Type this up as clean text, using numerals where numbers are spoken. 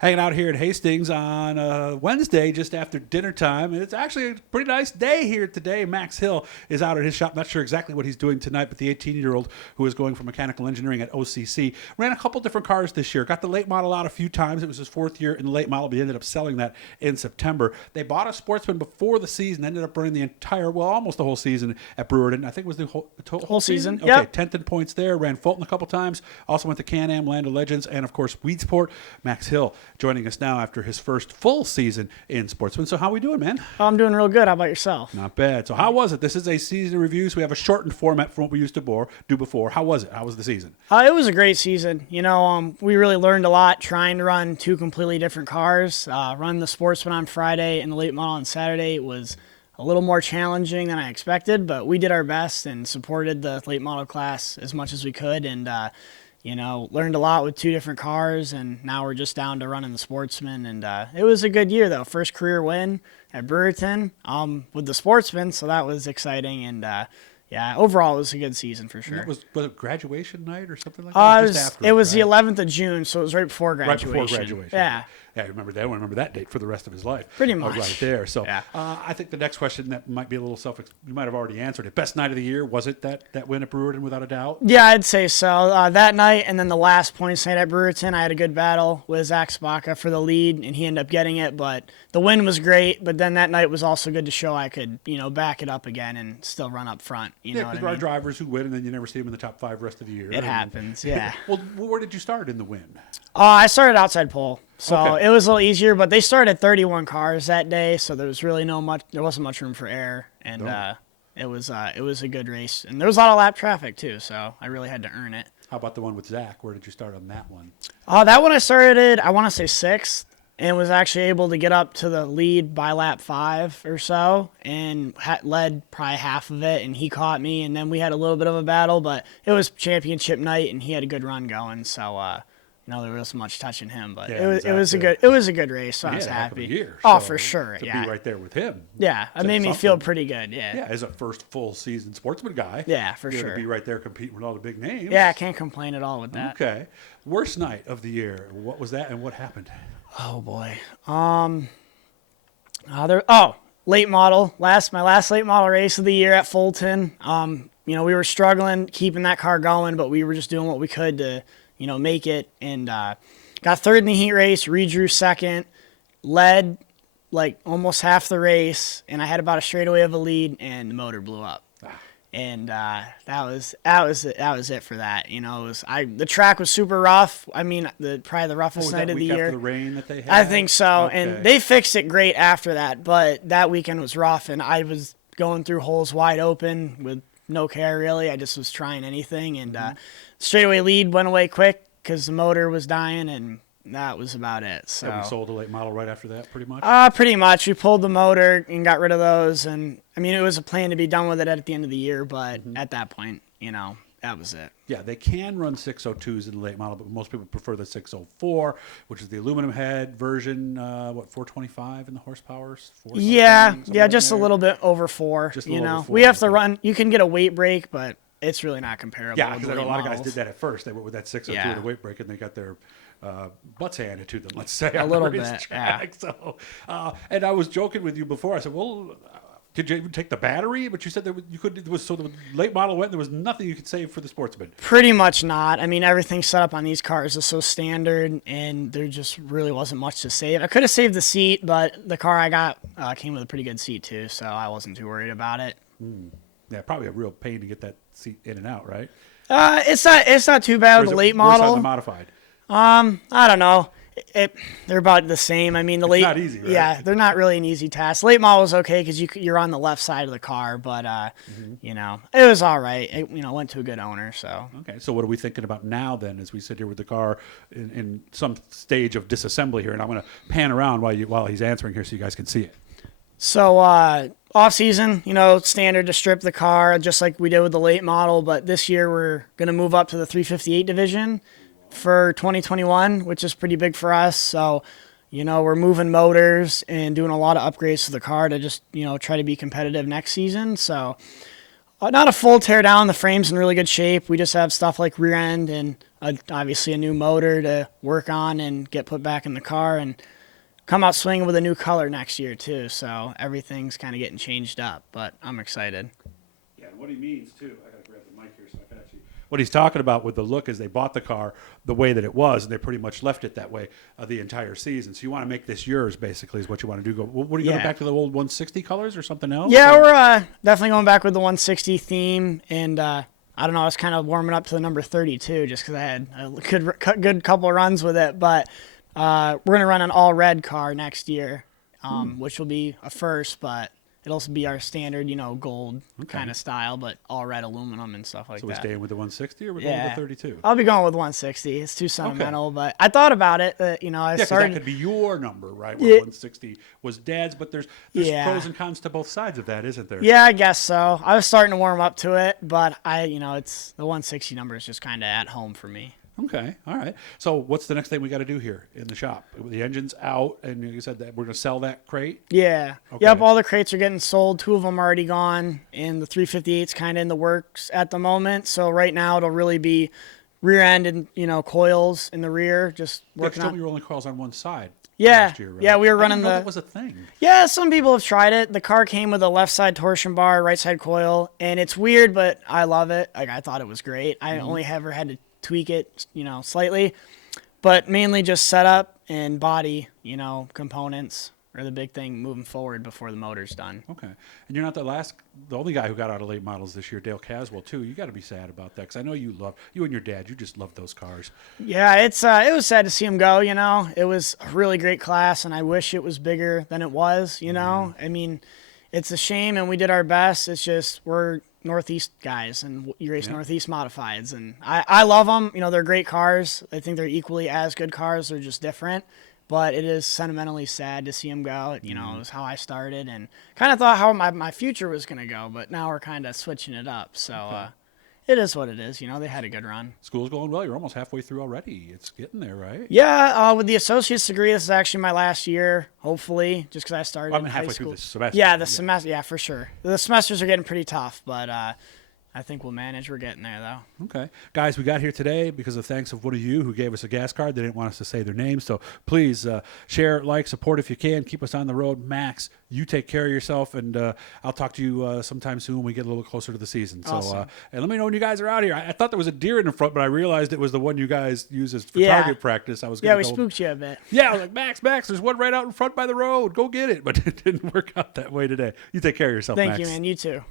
Hanging out here at Hastings on Wednesday just after dinner time. And it's actually a pretty nice day here today. Max Hill is out at his shop. Not sure exactly what he's doing tonight, but the 18-year-old who is going for mechanical engineering at OCC ran a couple different cars this year. Got the late model out a few times. It was his fourth year in the late model, but he ended up selling that in September. They bought a Sportsman before the season, ended up running the entire, well, almost the whole season at Brewerton. I think it was the whole season. Okay, yep. 10th in points there. Ran Fulton a couple times. Also went to Can-Am, Land of Legends, and, of course, Weedsport. Max Hill joining us now after his first full season in Sportsman. So how we doing, man? Oh, I'm doing real good. How about yourself? Not bad. So how was it? This is a season review, so we have a shortened format from what we used to do before. How was it? How was the season? It was a great season. We really learned a lot trying to run two completely different cars. Run the Sportsman on Friday and the late model on Saturday. It was a little more challenging than I expected, but we did our best and supported the late model class as much as we could, and learned a lot with two different cars, and now we're just down to running the Sportsman. And it was a good year, though. First career win at Brewerton with the Sportsman, so that was exciting. And, overall, it was a good season for sure. Was it graduation night or something like that? It was the 11th of June, so it was right before graduation. Right before graduation. Yeah. Yeah, I remember that. I remember that date for the rest of his life. Pretty much. Right there. So yeah. I think the next question that might be a little you might have already answered it. Best night of the year, was it that win at Brewerton without a doubt? Yeah, I'd say so. That night and then the last points night at Brewerton, I had a good battle with Zach Spaka for the lead, and he ended up getting it. But the win was great, but then that night was also good to show I could, back it up again and still run up front. There are drivers who win, and then you never see them in the top five rest of the year. It happens, yeah. Well, where did you start in the win? I started outside pole, so okay. It was a little easier. But they started 31 cars that day, so there was really there wasn't much room for error, and it was a good race. And there was a lot of lap traffic too, so I really had to earn it. How about the one with Zach? Where did you start on that one? That one I started, I want to say 6th, and was actually able to get up to the lead by lap 5 or so, and led probably half of it, and he caught me, and then we had a little bit of a battle, but it was championship night, and he had a good run going, so there wasn't much touching him, but it was a good race, so I was happy. Year, so for sure, to be right there with him. Yeah, it made me feel pretty good. Yeah, as a first full season Sportsman guy. Yeah, for sure. To be right there competing with all the big names. Yeah, I can't complain at all with that. Okay, worst night of the year. What was that, and what happened? Oh boy. Late model. My last late model race of the year at Fulton. We were struggling keeping that car going, but we were just doing what we could to make it, and got third in the heat race, redrew second, led like almost half the race, and I had about a straightaway of a lead, and the motor blew up. And that was it for that. The track was super rough. I mean, probably the roughest night of the year. After the rain that they had? I think so. Okay. And they fixed it great after that, but that weekend was rough, and I was going through holes wide open with no care really. I just was trying anything, and straightaway lead went away quick because the motor was dying, and that was about it. So we sold a late model right after that, pretty much? Pretty much. We pulled the motor and got rid of those, and I mean, it was a plan to be done with it at the end of the year, but at that point, that was it. Yeah, they can run 602s in the late model, but most people prefer the 604, which is the aluminum head version, 425 in the horsepower? Just a little bit over 4. Just a little over 4. We have to run, you can get a weight break, but it's really not comparable. Yeah, because I know a lot of guys did that at first. They went with that 602 and a weight break, and they got their butts handed to them, let's say, a on little the bit. racetrack. Yeah. So, and I was joking with you before. I said, well, did you even take the battery? But you said that you could. It was so the late model went. There was nothing you could save for the Sportsman. Pretty much not. I mean, everything set up on these cars is so standard, and there just really wasn't much to save. I could have saved the seat, but the car I got came with a pretty good seat too, so I wasn't too worried about it. Yeah, probably a real pain to get that seat in and out, right? It's not too bad with the late model. Worse on the modified. I don't know. They're about the same. I mean, it's not easy, right? Yeah, they're not really an easy task. Late model was okay because you're on the left side of the car, but it was all right. It went to a good owner. So okay. So what are we thinking about now then, as we sit here with the car in some stage of disassembly here? And I'm going to pan around while he's answering here so you guys can see it. So off season, standard to strip the car just like we did with the late model, but this year we're going to move up to the 358 division for 2021, which is pretty big for us. So, we're moving motors and doing a lot of upgrades to the car to just, try to be competitive next season. So not a full tear down. The frame's in really good shape. We just have stuff like rear end and obviously a new motor to work on and get put back in the car, and come out swinging with a new color next year too. So everything's kind of getting changed up, but I'm excited. Yeah, and what he means too, I gotta grab the mic here so I can actually. What he's talking about with the look is they bought the car the way that it was, and they pretty much left it that way the entire season. So you want to make this yours, basically, is what you want to do. What are you going back to the old 160 colors or something else? Yeah, or? we're definitely going back with the 160 theme, and I don't know, I was kind of warming up to the number 32 just because I had a good couple of runs with it. But we're going to run an all red car next year, which will be a first, but it'll also be our standard, gold kind of style, but all red aluminum and stuff like that. So we're staying with the 160 or we're going with the 32? I'll be going with 160. It's too sentimental, but I thought about it. I started. That could be your number, right? Where 160 was Dad's, but there's pros and cons to both sides of that, isn't there? Yeah, I guess so. I was starting to warm up to it, but it's the 160 number is just kind of at home for me. Okay, all right. So what's the next thing we got to do here in the shop? The engine's out, and you said that we're going to sell that crate? Yeah. Okay. Yep, all the crates are getting sold. 2 of them are already gone, and the 358's kind of in the works at the moment. So right now it'll really be rear end and, coils in the rear, just working on. You were only coils on one side. Yeah, last year, right? yeah, we were running I didn't know that was a thing. Yeah, some people have tried it. The car came with a left side torsion bar, right side coil, and it's weird, but I love it. Like, I thought it was great. I only ever had to tweak it, slightly, but mainly just setup and body, components are the big thing moving forward before the motor's done. Okay, and you're not the only guy who got out of late models this year. Dale Caswell too. You got to be sad about that because I know you and your dad. You just love those cars. Yeah, it was sad to see him go. It was a really great class, and I wish it was bigger than it was. I mean, it's a shame, and we did our best. It's just we're Northeast guys, and you race Northeast modifieds, and I love them. They're great cars. I think they're equally as good cars. They're just different. But it is sentimentally sad to see him go. It was how I started, and kind of thought how my future was going to go. But now we're kind of switching it up. So it is what it is. They had a good run. School's going well. You're almost halfway through already. It's getting there, right? Yeah, with the associate's degree, this is actually my last year, hopefully, just because I started in high halfway school. Through the semester. Yeah, semester. Yeah, for sure. The semesters are getting pretty tough, but I think we'll manage. We're getting there, though. Okay. Guys, we got here today because of thanks of one of you who gave us a gas card. They didn't want us to say their names, so please share, like, support if you can. Keep us on the road. Max, you take care of yourself, and I'll talk to you sometime soon when we get a little closer to the season. Awesome. So, and let me know when you guys are out here. I thought there was a deer in the front, but I realized it was the one you guys use as for target practice. I was we spooked you a bit. Yeah, I was like, Max, there's one right out in front by the road. Go get it. But it didn't work out that way today. You take care of yourself, Max. Thank you, man. You too.